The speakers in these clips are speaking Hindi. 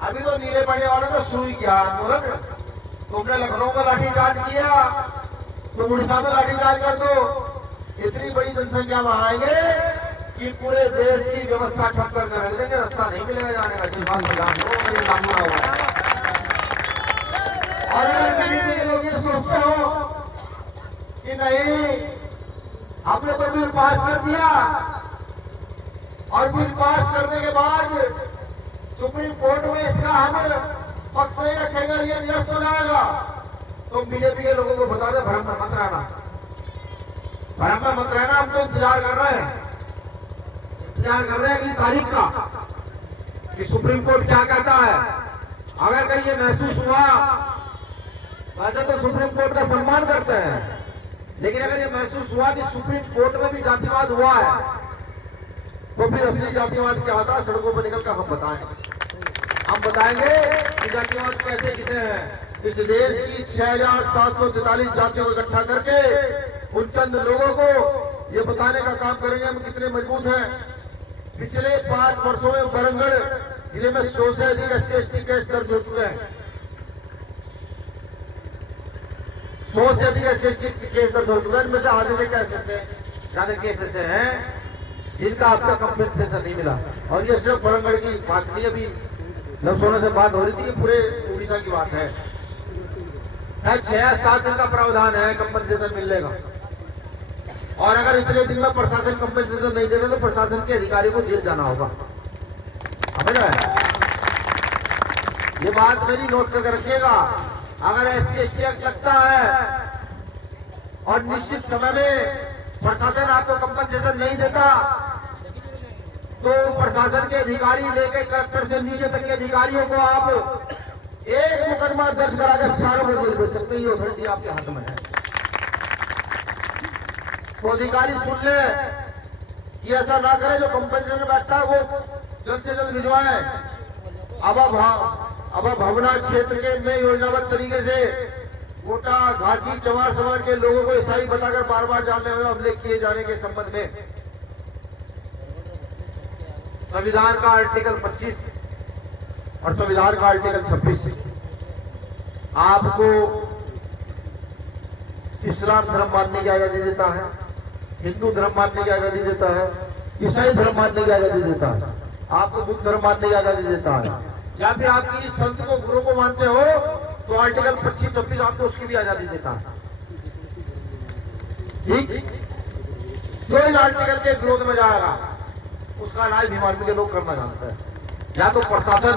अभी तो नीले पड़ने वाले तो शुरू ही किया आंदोलन। तुमने लखनऊ में लाठीचार्ज किया, तुम उड़ीसा में लाठीचार्ज कर दो, इतनी बड़ी जनसंख्या में आएंगे कि पूरे देश की व्यवस्था ठप कर रख देंगे, रास्ता नहीं मिलेगा जाने का। जी बात लागू ना हुआ। और अगर बीजेपी के लोग ये सोचते हो कि नहीं हमने तो बिल पास कर दिया और बिल पास करने के बाद सुप्रीम कोर्ट में इसका हम पक्ष नहीं रखेंगे, ये निरस्त हो जाएगा, तो बीजेपी के लोगों को बता दे भ्रम में मत रहना, भ्रम में मत रहना। हम तो इंतजार कर रहे हैं, इंतजार कर रहे हैं अगली तारीख का कि सुप्रीम कोर्ट क्या कहता है। अगर कहीं ये महसूस हुआ, वैसे तो सुप्रीम कोर्ट का सम्मान करते हैं, लेकिन अगर ये महसूस हुआ कि सुप्रीम कोर्ट में भी जातिवाद हुआ है, तो फिर असली जातिवाद क्या होता है सड़कों पर निकलकर हम बताएंगे कि जातिवाद कहते किसे हैं। इस देश की 6,743 जातियों को इकट्ठा करके उन चंद लोगों को ये बताने का काम करेंगे हम कितने मजबूत हैं। पिछले 5 वर्षों में बरंगढ़ जिले में 100 से अधिक SC/ST केस दर्ज हो चुके हैं। 100 से अधिक SC/ST केस दर्ज हो चुके हैं। इनमें से आधे से ज्यादा केस ऐसे हैं जिनका अब तक कंपेंसेशन नहीं मिला। और ये सिर्फ बरंगढ़ की बात नहीं, अभी लखनऊ से बात हो रही थी, पूरे उड़ीसा की बात है। शायद 6-7 दिन का प्रावधान है कंपेंसेशन मिलने का। और अगर इतने दिन में प्रशासन कंपेंसेशन नहीं देगा तो प्रशासन के अधिकारी को जेल जाना होगा। समझ रहे? ये बात मेरी नोट करके रखिएगा। अगर SC/ST एक्ट लगता है और निश्चित समय में प्रशासन आपको कंपेंसेशन नहीं देता, तो प्रशासन के अधिकारी लेके कलेक्टर से नीचे तक के अधिकारियों को आप एक मुकदमा दर्ज करा के सारों को जेल भेज सकते हैं। ये अथॉरिटी आपके हाथ में है। तो अधिकारी सुन ले कि ऐसा ना करे, जो कंपेंसेशन बैठता है वो जल्द से जल्द भिजवाए। अब भवना क्षेत्र के में योजनाबद्ध तरीके से कोटा, घासी, चमार समाज के लोगों को ईसाई बताकर बार बार जानने में हमले किए जाने के संबंध में संविधान का आर्टिकल 25 और संविधान का आर्टिकल 26 आपको इस्लाम धर्म मानने की आजादी देता है, हिंदू धर्म मानने की आजादी देता है, ईसाई धर्म मानने की आजादी देता है, आपको बुद्ध धर्म मानने की आजादी देता है। या फिर आपकी संत को, गुरु को मानते हो तो आर्टिकल 25-26 आपको उसकी भी आजादी देता है। ठीक? जो इन आर्टिकल के विरोध में जाएगा उसका इलाज भीमार्मी के लोग करना जानते हैं। या तो प्रशासन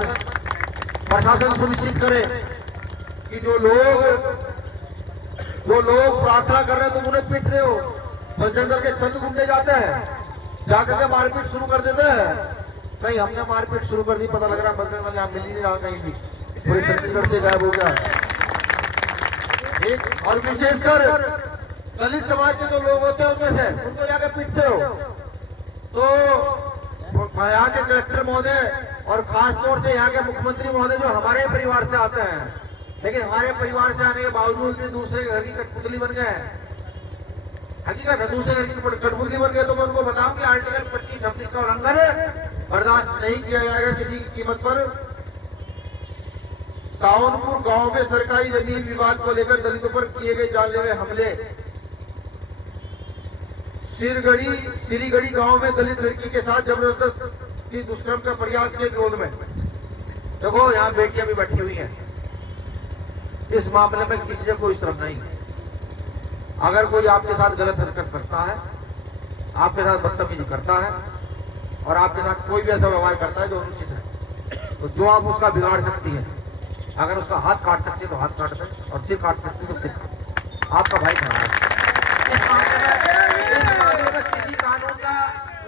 सुनिश्चित करे कि जो लोग प्रार्थना कर रहे हैं तुम उन्हें पीट रहे हो, बस जंगल के चंद घूमने जाते हैं, जाकर के मारपीट शुरू कर देते हैं। कहीं हमने मारपीट शुरू कर दी, पता लग रहा है बजरंग बली मिल ही नहीं रहा कहीं भी, पूरे छत्तीसगढ़ से गायब हो गया। और विशेषकर दलित समाज के जो लोग होते हैं उनमें से उनको जाकर पीटते हो। तो यहाँ के कलेक्टर महोदय और खासतौर से यहाँ के मुख्यमंत्री महोदय जो हमारे परिवार से आते हैं, लेकिन हमारे परिवार से आने के बावजूद भी दूसरे घर की कठपुतली बन गए। हकीकत है, दूसरे घर की कठपुतली बन गए। तो मैं उनको बताऊं कि आर्टिकल 25-26 का उल्लंघन बर्दाश्त नहीं किया जाएगा किसी की कीमत पर। सावनपुर गांव में सरकारी जमीन विवाद को लेकर दलितों पर किए गए जानलेवा हमले। सिरीगढ़ी गांव में दलित लड़की के साथ जबरदस्ती दुष्कर्म का प्रयास के विरोध में, देखो यहाँ बेटियां भी बैठी हुई हैं, इस मामले में किसी से कोई शर्म नहीं। अगर कोई आपके साथ गलत हरकत करता है, आपके साथ बदतमीजी करता है और आपके साथ कोई भी ऐसा व्यवहार करता है जो अनुचित है, तो जो आप उसका बिगाड़ सकती है, अगर उसका हाथ काट सकती है तो हाथ काट दे और सिर काट सकती है तो सिर काट। आपका भाई खड़ा है। इस मामले में किसी कानून का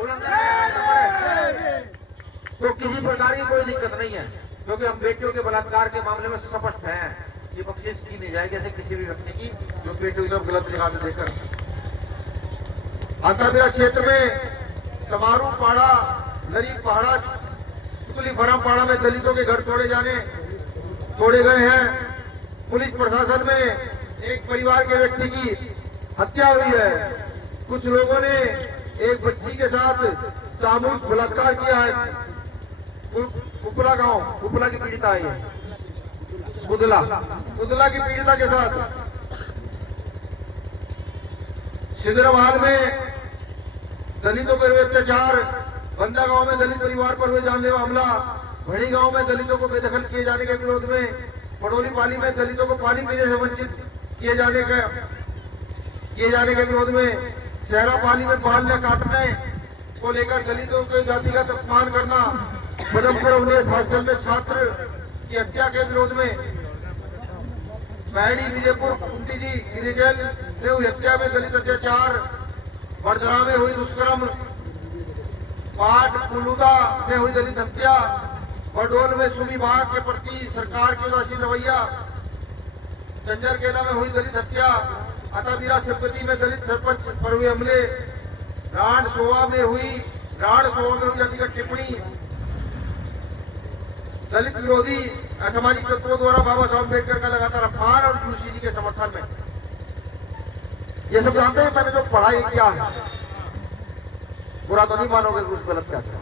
उल्लंघन करना पड़े तो किसी प्रकार की कोई दिक्कत नहीं है, क्योंकि हम बेटियों के बलात्कार के मामले में स्पष्ट हैं। ये बख्शिश की नहीं जाएगी ऐसे किसी भी व्यक्ति की जो बेटियों की तरफ गलत निगाह से देखकर। अंताबिरा क्षेत्र में समारू पाड़ा, लरी पहाड़ा, चुकली फराम पाड़ा में दलितों के घर तोड़े गए हैं। पुलिस प्रशासन में एक परिवार के व्यक्ति की हत्या हुई है। कुछ लोगों ने एक बच्ची के साथ सामूहिक बलात्कार किया है। उपला गांव, उपला की पीड़िता है ये, कुदला की पीड़िता के साथ सिंदरवाल में दलितों पर हुए अत्याचार, बंदा गांव में दलित परिवार पर हुए जानलेवा हमला, भड़ी गांव में दलितों को बेदखल किए जाने के विरोध में, पड़ोली पाली में दलितों को पानी पीने से वंचित किए जाने के विरोध में, शहरा पाली में बाल काटने को लेकर दलितों के जातिगत अपमान करना, बदमपुर उन्नीस हॉस्टल में छात्र की हत्या के विरोध में, मैडी विजयपुर कुंटी जी गिरिजल में हुई हत्या में दलित अत्याचार, बड़दरा में हुई दुष्कर्म, पाट पुलुदा में हुई दलित हत्या, बडोल में सुमी बाग के प्रति सरकार की उदासीन रवैया, चंजरकेला में हुई दलित हत्या, अताबीरा सिब्बती में दलित सरपंच पर हुए हमले, राण सोवा में हुई जातिगत टिप्पणी, दलित विरोधी असामाजिक तत्वों द्वारा बाबा साहब अम्बेडकर का लगातार अपमान और यूसीजी के समर्थन में। ये सब जानते हैं मैंने जो पढ़ा ये क्या है, बुरा तो नहीं मानोगे कुछ गलत क्या था।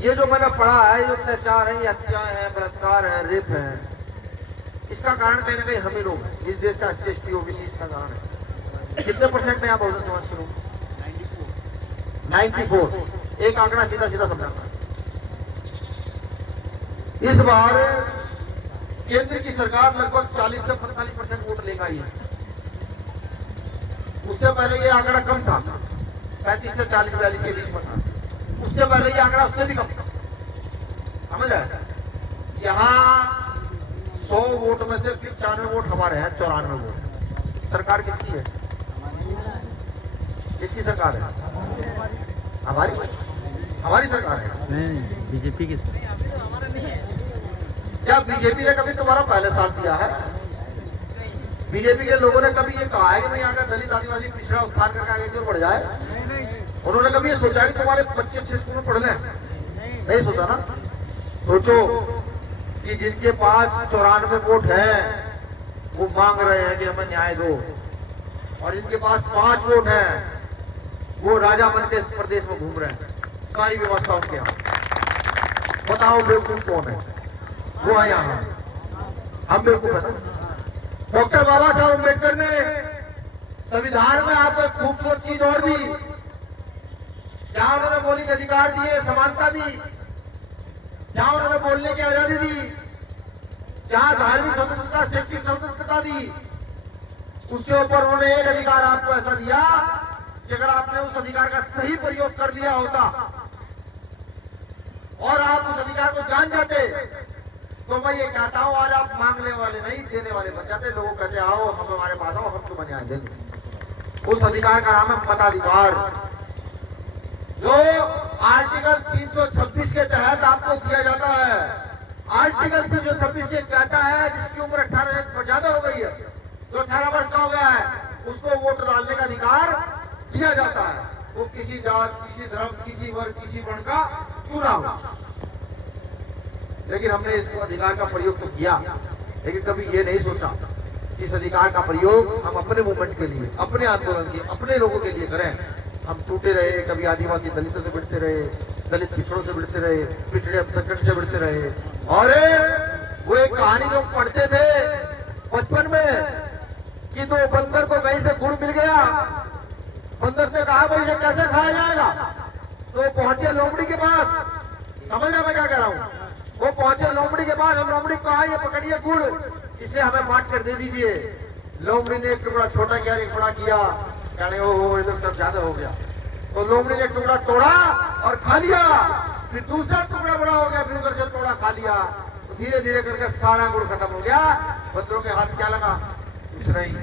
ये जो मैंने पढ़ा है, ये अत्याचार है, ये हत्याएं हैं, बलात्कार है, रेप है, इसका कारण कहीं ना कहीं हम ही लोग हैं। इस देश का SC/ST OBC इसका कारण है। कितने % है यहाँ बहुजन समाज के लोग? 94। एक आंकड़ा सीधा समझाना। इस बार केंद्र की सरकार लगभग 40 से 45% वोट लेकर आई है। उससे पहले ये आंकड़ा कम था, 35 से 40-42 के बीच में था। उससे पहले ये आंकड़ा उससे भी कम था। समझ रहे? यहाँ 100 वोट में से 95 वोट हमारे हैं, 94 वोट। सरकार किसकी है? किसकी सरकार है? हमारी सरकार है। बीजेपी की। क्या बीजेपी ने कभी तुम्हारा पहले साथ दिया है? बीजेपी के लोगों ने कभी ये कहा है कि भाई आगे दलित आदिवासी पिछड़ा उत्थान करके आगे क्यों बढ़ जाए? उन्होंने कभी ये सोचा कि तुम्हारे बच्चे अच्छे स्कूल में पढ़ लें? नहीं सोचा ना। सोचो कि जिनके पास 94 वोट है वो मांग रहे हैं कि हमें न्याय दो, और जिनके पास 5 वोट है वो राजा बन के इस प्रदेश में घूम रहे हैं, सारी व्यवस्था उनके यहाँ। बताओ बेवकूफ कौन है? वो है यहाँ, हम बेवकूफ है ना। डॉक्टर बाबा साहब अम्बेडकर ने संविधान में आपको एक खूबसूरत चीज और दी, जहां उन्होंने मौलिक अधिकार दिए, समानता दी, जहां उन्होंने बोलने की आजादी दी, जहां धार्मिक स्वतंत्रता, शैक्षिक स्वतंत्रता दी, उससे ऊपर उन्होंने एक अधिकार आपको ऐसा दिया कि अगर आपने उस अधिकार का सही प्रयोग कर लिया होता और आप उस अधिकार को जान जाते, तो मैं ये कहता हूं आज आप मांगने वाले नहीं, देने वाले बन जाते। लोग कहते आओ हम हमारे पास आओ, हम तुम्हें न्याय देंगे। उस अधिकार का नाम है मताधिकार, जो आर्टिकल 326 के तहत आपको दिया जाता है। आर्टिकल 326 कहता है जिसकी उम्र 18 से ज्यादा हो गई है, जो 18 वर्ष का हो गया है, उसको वोट डालने का अधिकार दिया जाता है। वो किसी जात, किसी धर्म, किसी वर्ग, किसी वर्ण का क्यों ना हो। लेकिन हमने इस अधिकार का प्रयोग तो किया, लेकिन कभी ये नहीं सोचा कि इस अधिकार का प्रयोग हम अपने मूवमेंट के लिए, अपने आंदोलन के, अपने लोगों के लिए करें। हम टूटे रहे, कभी आदिवासी दलितों से भिड़ते रहे, दलित पिछड़ों से भिड़ते रहे, पिछड़े अल्पसंख्यक से भिड़ते रहे। और वो एक कहानी जो पढ़ते थे बचपन में कि दो बंदर को कहीं से गुड़ मिल गया, बंदर ने कहा भाई ये कैसे खाया जाएगा? तो पहुंचे लोमड़ी के पास। समझ रहे मैं क्या कह रहा हूँ? वो पहुंचे लोमड़ी के पास और लोमड़ी को कहा ये पकड़िए गुड़, इसे हमें बांट कर दे दीजिए। लोमड़ी ने एक टुकड़ा छोटा किया, एक बड़ा किया, कहने ओ इधर तरफ ज्यादा हो गया। तो लोमड़ी ने एक टुकड़ा तोड़ा और खा लिया, फिर दूसरा टुकड़ा बड़ा हो गया, फिर उधर से तोड़ा खा लिया। तो धीरे धीरे करके सारा गुड़ खत्म हो गया। बंदरों के हाथ क्या लगा? कुछ नहीं।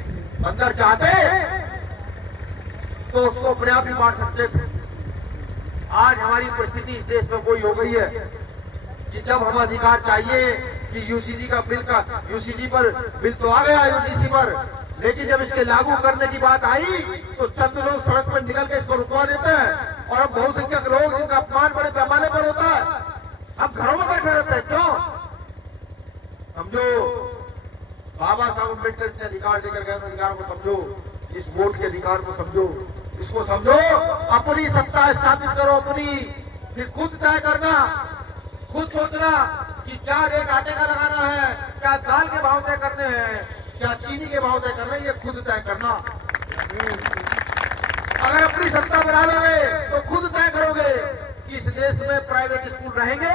बंदर चाहते तो उसको अपने आप ही बांट सकते थे। आज हमारी परिस्थिति इस देश में कोई हो गई है कि जब हम अधिकार चाहिए कि यूसीजी पर बिल तो आ गया यूजीसी पर, लेकिन जब इसके लागू करने की बात आई तो चंद लोग सड़क पर निकल के इसको रुकवा देते हैं, और अब बहुसंख्यक लोग जिनका अपमान बड़े पैमाने पर होता है, अब घरों में बैठे रहते हैं। क्यों? समझो, बाबा साहब अम्बेडकर इतने अधिकार देकर गए, अधिकार को समझो, इस वोट के अधिकार को समझो, इसको समझो, अपनी सत्ता स्थापित करो अपनी, फिर खुद तय करना खुद सोचना कि क्या रेट आटे का लगाना है, क्या दाल के भाव तय करने हैं, क्या चीनी के भाव तय करने हैं, ये खुद तय करना। अगर अपनी सत्ता बना लोगे तो खुद तय करोगे कि इस देश में प्राइवेट स्कूल रहेंगे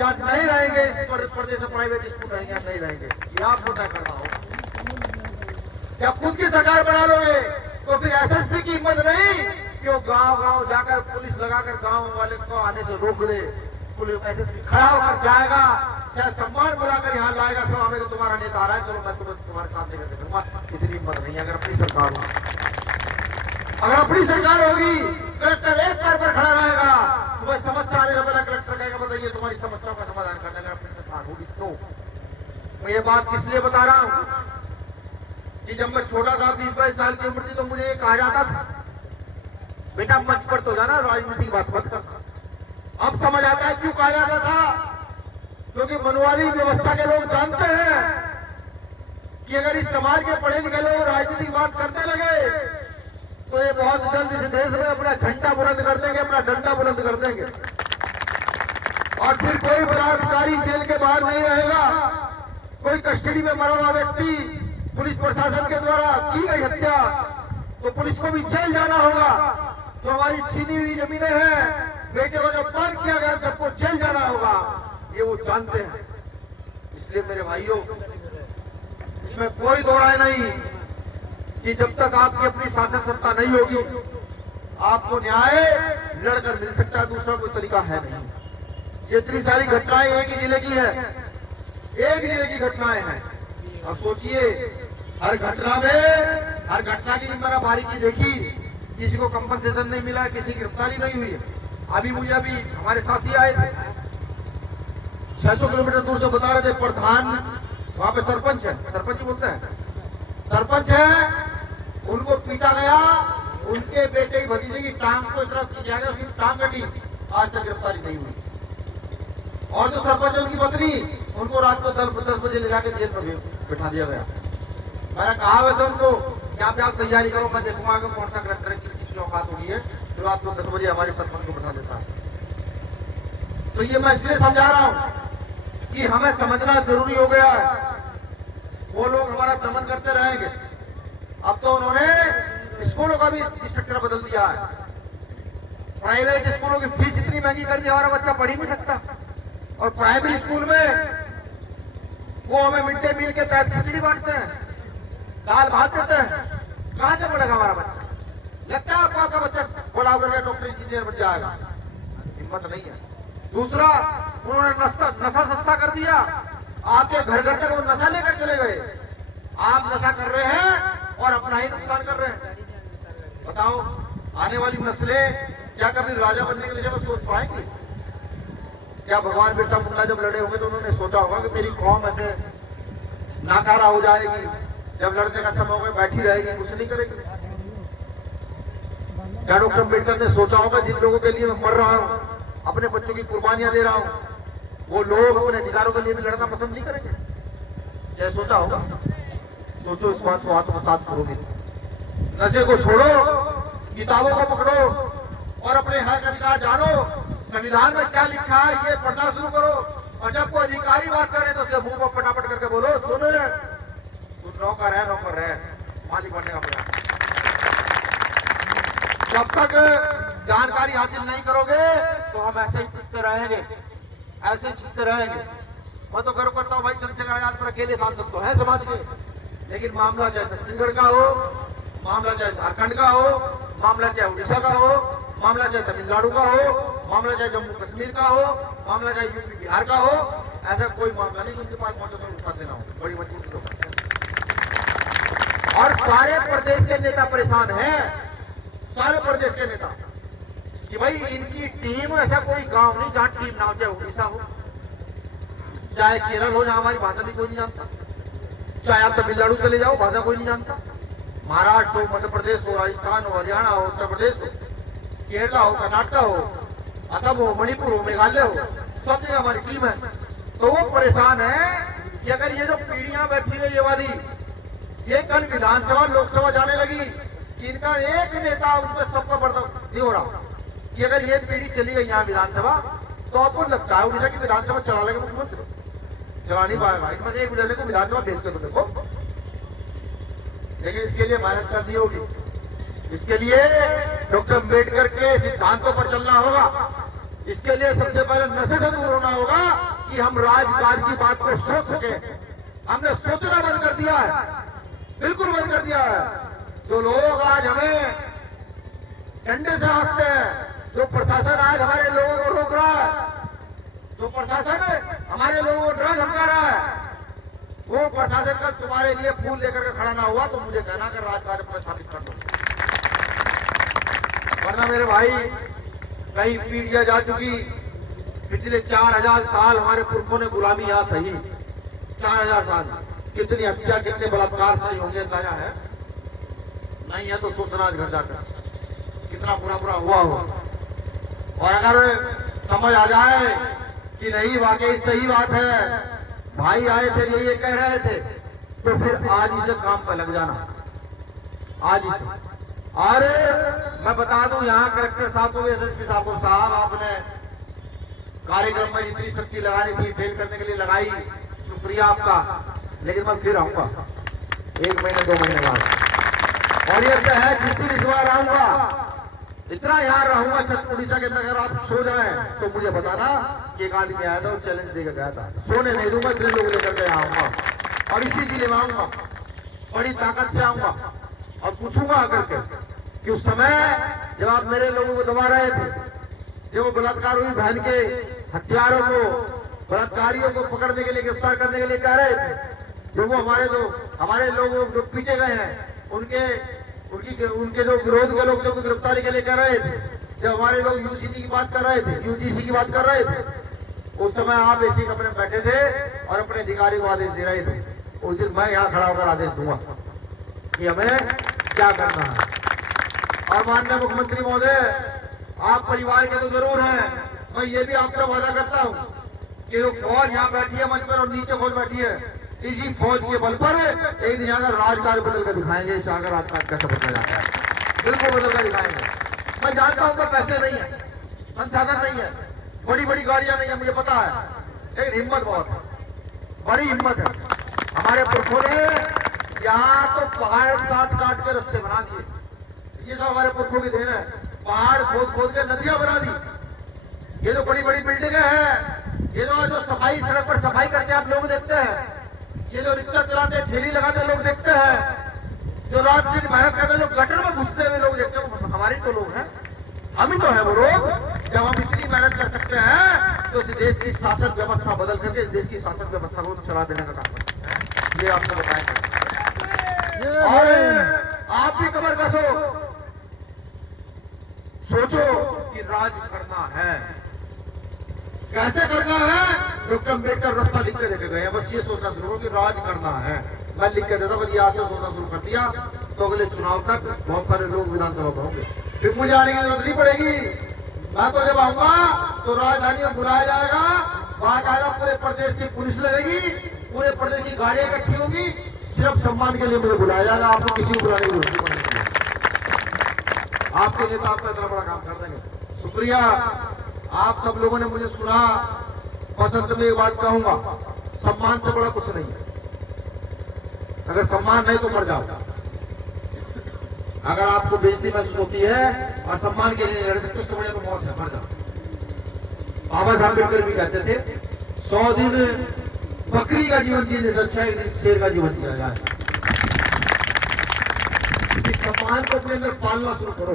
या नहीं रहेंगे, इस प्रदेश में प्राइवेट स्कूल रहेंगे या नहीं रहेंगे, ये आपको तय करना होगा। क्या खुद की सरकार बना लोगे तो फिर एसएसपी की हिम्मत नहीं कि वो गांव-गांव जाकर पुलिस लगाकर गांव वाले को आने से रोक दे। पुलिस एसएसपी खड़ा होकर जाएगा, शायद सम्मान बुलाकर यहाँ लाएगा, सभा में तुम्हारा नेता आ रहा है, चलो मैं तुम्हारे सामने करके दूंगा। इतनी हिम्मत नहीं अगर अपनी सरकार हो। अगर अपनी सरकार होगी, कलेक्टर एक पैर पर खड़ा रहेगा, तुम्हें समस्या आने से पहले कलेक्टर कहेगा बताइए तुम्हारी समस्याओं का समाधान करने। अगर अपनी सरकार होगी तो मैं ये बात किस लिए बता रहा हूँ कि जब मैं छोटा था 20-22 साल की उम्र थी तो मुझे ये कहा जाता था बेटा मंच पर तो जाना, राजनीतिक बात मत करना। अब समझ आता है क्यों कहा जाता था, क्योंकि मनवादी व्यवस्था के लोग जानते हैं कि अगर इस समाज के पढ़े लिखे लोग राजनीतिक बात करने लगे तो ये बहुत जल्द इस देश में अपना झंडा बुलंद कर देंगे, अपना डंडा बुलंद कर देंगे और फिर कोई बलात्कारी जेल के बाहर नहीं रहेगा। कोई कस्टडी में मरा हुआ व्यक्ति पुलिस प्रशासन के द्वारा की गई हत्या तो पुलिस को भी जेल जाना होगा। जो हमारी छीनी हुई जमीनें हैं, बेटे को जो पार किया गया सबको जेल जाना होगा, ये वो जानते हैं। इसलिए मेरे भाइयों, इसमें कोई दो राय नहीं कि जब तक आपकी अपनी शासन सत्ता नहीं होगी आपको न्याय लड़कर मिल सकता है, दूसरा कोई तरीका है नहीं। ये इतनी सारी घटनाएं एक ही जिले की है, एक ही जिले की घटनाएं हैं। अब सोचिए हर घटना में, हर घटना की मैंने बारीकी देखी, किसी को कंपनसेशन नहीं मिला, किसी की गिरफ्तारी नहीं हुई है। अभी हमारे साथी आए थे 600 किलोमीटर दूर से, बता रहे थे प्रधान वहां पे सरपंच है, सरपंच ही बोलते हैं, सरपंच है, उनको पीटा गया, उनके बेटे की भतीजे की टांग को इतना किया गया, उसकी टांग कटी, आज तक गिरफ्तारी नहीं हुई। और जो सरपंच है उनकी पत्नी, उनको रात को 10 बजे ले जाकर जेल पर बिठा दिया गया। मैंने कहा वैसे उनको कि आप तैयारी करो, मैं देखूंगा कि कौन सा कलेक्टर है, किसकी औकात होगी है जो रात को 10 बजे हमारे सरपंच को बिठा देता है। तो ये मैं इसलिए समझा रहा हूं कि हमें समझना जरूरी हो गया है। वो लोग हमारा दमन करते रहेंगे। अब तो उन्होंने स्कूलों का भी स्ट्रक्चर बदल दिया है। प्राइवेट स्कूलों की फीस इतनी महंगी कर दी, हमारा बच्चा पढ़ ही नहीं सकता। और प्राइमरी स्कूल में वो हमें मिड डे मील के तहत खिचड़ी बांटते हैं, दाल भात देते हैं। कहां से पढ़ेगा हमारा बच्चा? लगता है आपको आपका बच्चा बड़ा होकर डॉक्टर इंजीनियर बन जाएगा? हिम्मत नहीं है। दूसरा, उन्होंने नशा सस्ता कर दिया। आपके घर घर तक वो नशा लेकर चले गए। आप नशा कर रहे हैं और अपना ही नुकसान कर रहे हैं। बताओ, आने वाली नस्लें क्या कभी राजा बनने के विषय में सोच पाएंगे? क्या भगवान बिरसा मुंडा जब लड़े होंगे तो उन्होंने सोचा होगा कि मेरी कौम ऐसे नाकारा हो जाएगी, जब लड़ने का समय होगा बैठी रहेगी, कुछ नहीं करेगी? क्या डॉक्टर अम्बेडकर ने सोचा होगा जिन लोगों के लिए मैं मर रहा हूं, अपने बच्चों की कुर्बानियां दे रहा हूं, वो लोग अपने अधिकारों के लिए भी लड़ना पसंद नहीं करेंगे? क्या सोचा होगा? सोचो, इस बात को आत्मसात करोगे। नशे को छोड़ो, किताबों को पकड़ो और अपने हक अधिकार जानो। संविधान में क्या लिखा है ये पढ़ना शुरू करो। और जब कोई अधिकारी बात करे तो उसके मुंह पर फटाफट करके बोलो, सुन तू नौकर है, नौकर है, मालिक बनने का प्रयास। जब तक जानकारी हासिल नहीं करोगे तो हम ऐसे ही पीटते रहेंगे, ऐसे ही छीनते रहेंगे। मैं तो गर्व करता हूँ भाई, चंद्रशेखर आजाद पर अकेले सांसद तो है समाज के, लेकिन मामला चाहे छत्तीसगढ़ का हो, मामला चाहे झारखंड का हो, मामला चाहे उड़ीसा का हो, मामला चाहे तमिलनाडु का हो, मामला चाहे जम्मू कश्मीर का हो, मामला चाहे यूपी बिहार का हो, ऐसा कोई मामला नहीं उनके पास पहुंचे तो उठा देना हो बड़ी मजबूती से। और सारे प्रदेश के नेता परेशान हैं, सारे प्रदेश के नेता, कि भाई इनकी टीम, ऐसा कोई गांव नहीं जहां टीम ना हो, चाहे उड़ीसा हो, चाहे केरल हो जहां हमारी भाषा भी कोई नहीं जानता, चाहे आप तमिलनाडु चले जाओ, भाषा कोई नहीं जानता, महाराष्ट्र हो, मध्य प्रदेश हो, राजस्थान हो, हरियाणा हो, उत्तर प्रदेश हो, केरला हो, कर्नाटक हो, असम हो, मणिपुर हो, मेघालय हो, सब जगह हमारी टीम है। तो वो परेशान है कि अगर ये जो पीढ़ियां बैठी है ये वाली, ये कल विधानसभा लोकसभा जाने लगी कि इनका एक नेता उन पर सब पर बर्दाश्त नहीं हो रहा कि अगर ये पीढ़ी चली गई यहाँ विधानसभा तो आपको लगता है उड़ीसा की विधानसभा चला लेगा मुख्यमंत्री? चला नहीं पाएगा। इनमें से एक विधायक को विधानसभा भेज कर तो देखो। लेकिन इसके लिए मेहनत करनी होगी। इसके लिए डॉक्टर अम्बेडकर के सिद्धांतों पर चलना होगा। इसके लिए सबसे पहले नशे से दूर होना होगा कि हम राजकाज की बात को सोच सके। हमने सोचना बंद कर दिया है, बिल्कुल बंद कर दिया है। जो लोग आज हमें डंडे से हाँकते हैं, जो प्रशासन आज हमारे लोगों को रोक रहा है, जो प्रशासन हमारे लोगों को डरा धमका रहा है, वो प्रशासन का तुम्हारे लिए फूल लेकर के खड़ा ना हुआ तो मुझे कहना कर राजकाज अपना स्थापित कर दो। वरना मेरे भाई कई पीढ़ियां जा चुकी, पिछले 4000 साल हमारे पुरखों ने गुलामी यहाँ सही। 4000 साल कितनी हत्या, कितने बलात्कार सही होंगे अंदाजा है? नहीं है तो सोचना आज घर जाकर कितना बुरा बुरा हुआ हो। और अगर समझ आ जाए कि नहीं वाकई सही बात है, भाई आए थे ये कह रहे थे, तो फिर आज ही से काम पर लग जाना, आज ही से। और मैं बता दूं यहाँ कलेक्टर साहब को, एसएसपी साहब को, साहब आपने कार्यक्रम में जितनी शक्ति लगानी थी फेल करने के लिए लगाई, शुक्रिया आपका। लेकिन मैं फिर आऊंगा 1 महीने 2 महीने बाद। और ये क्या है, जिस दिन इस बार आऊंगा इतना यहाँ रहूंगा उड़ीसा के अंदर, अगर आप सो जाए तो मुझे बताना कि एक आदमी आया था और चैलेंज देकर गया था। सोने नहीं दूंगा, इतने लोग लेकर के आऊंगा और इसी जिले में आऊंगा, बड़ी ताकत से आऊंगा और पूछूंगा आकर के कि उस समय जब आप मेरे लोगों को दबा रहे थे, जब वो बलात्कार हुई बहन के हत्यारों को, बलात्कारियों को पकड़ने के लिए, गिरफ्तार करने के लिए कह रहे थे, जब वो हमारे लोग जो पीटे गए हैं उनके जो विरोध के लोग जो गिरफ्तारी के लिए कर रहे थे, जब हमारे लोग यूसीसी की बात कर रहे थे, यूजीसी की बात कर रहे थे, उस समय आप एसी कमरे में बैठे थे और अपने अधिकारी को आदेश दे रहे थे। उस दिन मैं यहाँ खड़ा होकर आदेश दूंगा कि हमें क्या करना है। और माननीय मुख्यमंत्री महोदय, आप परिवार के तो जरूर हैं, मैं ये भी आपसे वादा करता हूँ कि जो फौज यहाँ बैठी है मंच पर और नीचे फौज बैठी है, इसी फौज के बल पर एक दिन यहाँ राजकाज बदल कर दिखाएंगे। इस आगे राजकाज कैसे बदला जाता है, बिल्कुल बदल कर दिखाएंगे। मैं जानता हूँ पैसे नहीं है, संसाधन नहीं है, बड़ी बड़ी गाड़ियां नहीं है, मुझे पता है, लेकिन हिम्मत बहुत है, बड़ी हिम्मत है। हमारे पुरखों ने यहाँ तो पहाड़ काट काट के रास्ते बना दिए, ये सब हमारे पुरखों की देन है। पहाड़ खोद खोद के नदियां बना दी। ये जो बड़ी बड़ी बिल्डिंगें हैं, ये जो सफाई, सड़क पर सफाई करते हैं आप लोग देखते हैं, ये जो रिक्शा चलाते हैं, ठेली लगाते लोग देखते हैं, जो रात दिन मेहनत करते हैं, जो गटर में घुसते हुए लोग देखते हैं, हमारे तो लोग हैं, हम ही तो है वो लोग। जब हम इतनी मेहनत कर सकते हैं तो इस देश की शासन व्यवस्था बदल करके इस देश की शासन व्यवस्था को चला देने का काम करते हैं, ये आपको बताएंगे। और आप भी कमर कसो, सोचो कि राज करना है, कैसे करना है। डॉक्टर अम्बेडकर रास्ता लिख के देखे गए हैं, बस ये सोचना शुरू करो कि राज करना है। मैं लिख के देता हूँ, अगर यहाँ से सोचना शुरू कर दिया तो अगले चुनाव तक बहुत सारे लोग विधानसभा में होंगे, फिर मुझे आने की जरूरत नहीं पड़ेगी। मैं तो जब आऊंगा तो राजधानी में बुलाया जाएगा, बाकायदा पूरे प्रदेश की पुलिस लगेगी, पूरे प्रदेश की गाड़ियां इकट्ठी होंगी, सिर्फ सम्मान के लिए मुझे बुलाया जाएगा। आपको किसी को बुलाने की जरूरत नहीं पड़ेगी। आपके नेता आपका इतना बड़ा काम कर देंगे। शुक्रिया, आप सब लोगों ने मुझे सुना। बस अंत में एक बात कहूंगा, सम्मान से बड़ा कुछ नहीं है। अगर सम्मान नहीं तो मर जाओ। अगर आपको बेइज्जती महसूस होती है और सम्मान के लिए नहीं लड़ सकते तो बड़े तो मौत है, मर जाओ। बाबा साहब अम्बेडकर भी कहते थे 100 दिन बकरी का जीवन जीने से अच्छा एक दिन शेर का जीवन जिया जाए। इस सम्मान को अपने अंदर पालना शुरू करो,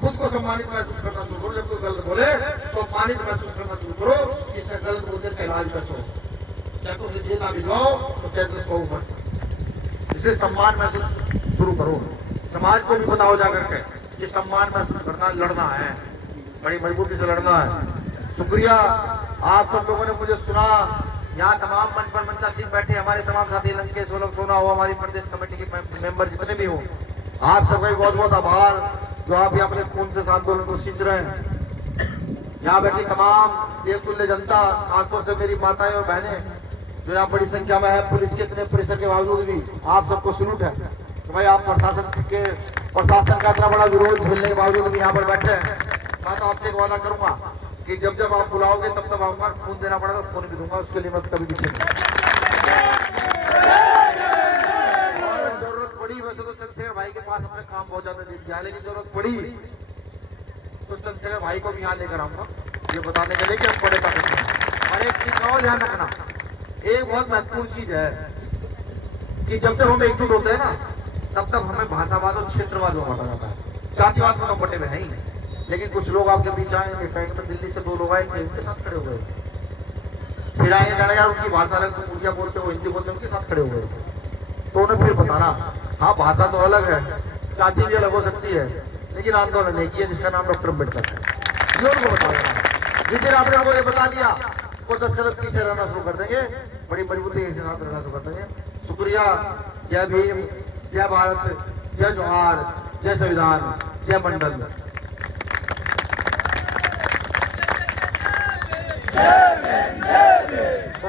खुद को सम्मानित महसूस करना शुरू करो। जब कोई गलत बोले तो सम्मानित महसूस करना शुरू करो, इसका गलत बोलने इसका इलाज कैसे हो, चाहे तो उसे जेल ना भिजवाओ तो चाहे तो सो मत। इसलिए सम्मान महसूस शुरू करो, समाज को भी पता हो जाकर के ये सम्मान महसूस करना, लड़ना है, बड़ी मजबूती से लड़ना है। शुक्रिया, आप सब लोगों ने मुझे सुना। यहाँ तमाम मंच पर मंचासीन बैठे हमारे तमाम साथी, लंकेश सोलम सोना हो, हमारी प्रदेश कमेटी के मेंबर जितने भी हो, आप सबका भी बहुत बहुत आभार जो आप यहाँ अपने खून से आंदोलन को खींच रहे हैं। यहाँ बैठी तमाम देवतुल्य जनता, खासतौर से मेरी माताएं और बहनें जो यहाँ बड़ी संख्या में है, पुलिस के इतने परिसर के बावजूद भी आप सबको सलूट है तो भाई आप प्रशासन का इतना बड़ा विरोध झेलने के बावजूद भी यहाँ पर बैठे हैं। मैं तो आपसे एक वादा करूंगा कि जब जब आप बुलाओगे तब तब आऊंगा, खून देना पड़ेगा खून भी दूंगा, उसके लिए मैं कभी पीछे नहीं। और जरूरत पड़ी वैसे तो चंद्रशेखर भाई के पास अपने काम बहुत ज्यादा दे दिया, लेकिन जरूरत पड़ी तो चंद्रशेखर भाई को भी यहाँ लेकर आऊंगा, ये बताने के लिए कि हम बड़े ताकत हैं। और एक चीज और ध्यान रखना, एक बहुत महत्वपूर्ण चीज है कि जब तक हम एकजुट होते हैं ना, तब तक हमें भाषावाद और क्षेत्रवाद में बांटा जाता है, जातिवाद में बटे में है ही नहीं। लेकिन कुछ लोग आपके बीच आएंगे, कहीं तो दिल्ली से 2 लोग आए थे, उनके साथ खड़े हो गए, फिर आएंगे जाने यार उनकी भाषा अलग, तो उड़िया बोलते हो हिंदी बोलते हो, उनके साथ खड़े हो गए, तो उन्हें फिर बताना हाँ भाषा तो अलग है, जाति भी अलग हो सकती है, लेकिन आंदोलन एक ही है जिसका नाम डॉक्टर अम्बेडकर है, ये उनको बता देना। जिस दिन आपने हमको ये बता दिया वो 10 कदम पीछे रहना शुरू कर देंगे, बड़ी मजबूती के साथ रहना शुरू कर देंगे। शुक्रिया। जय भीम, जय भारत, जय जोहार, जय संविधान, जय मंडल। जय भीम, जय भीम।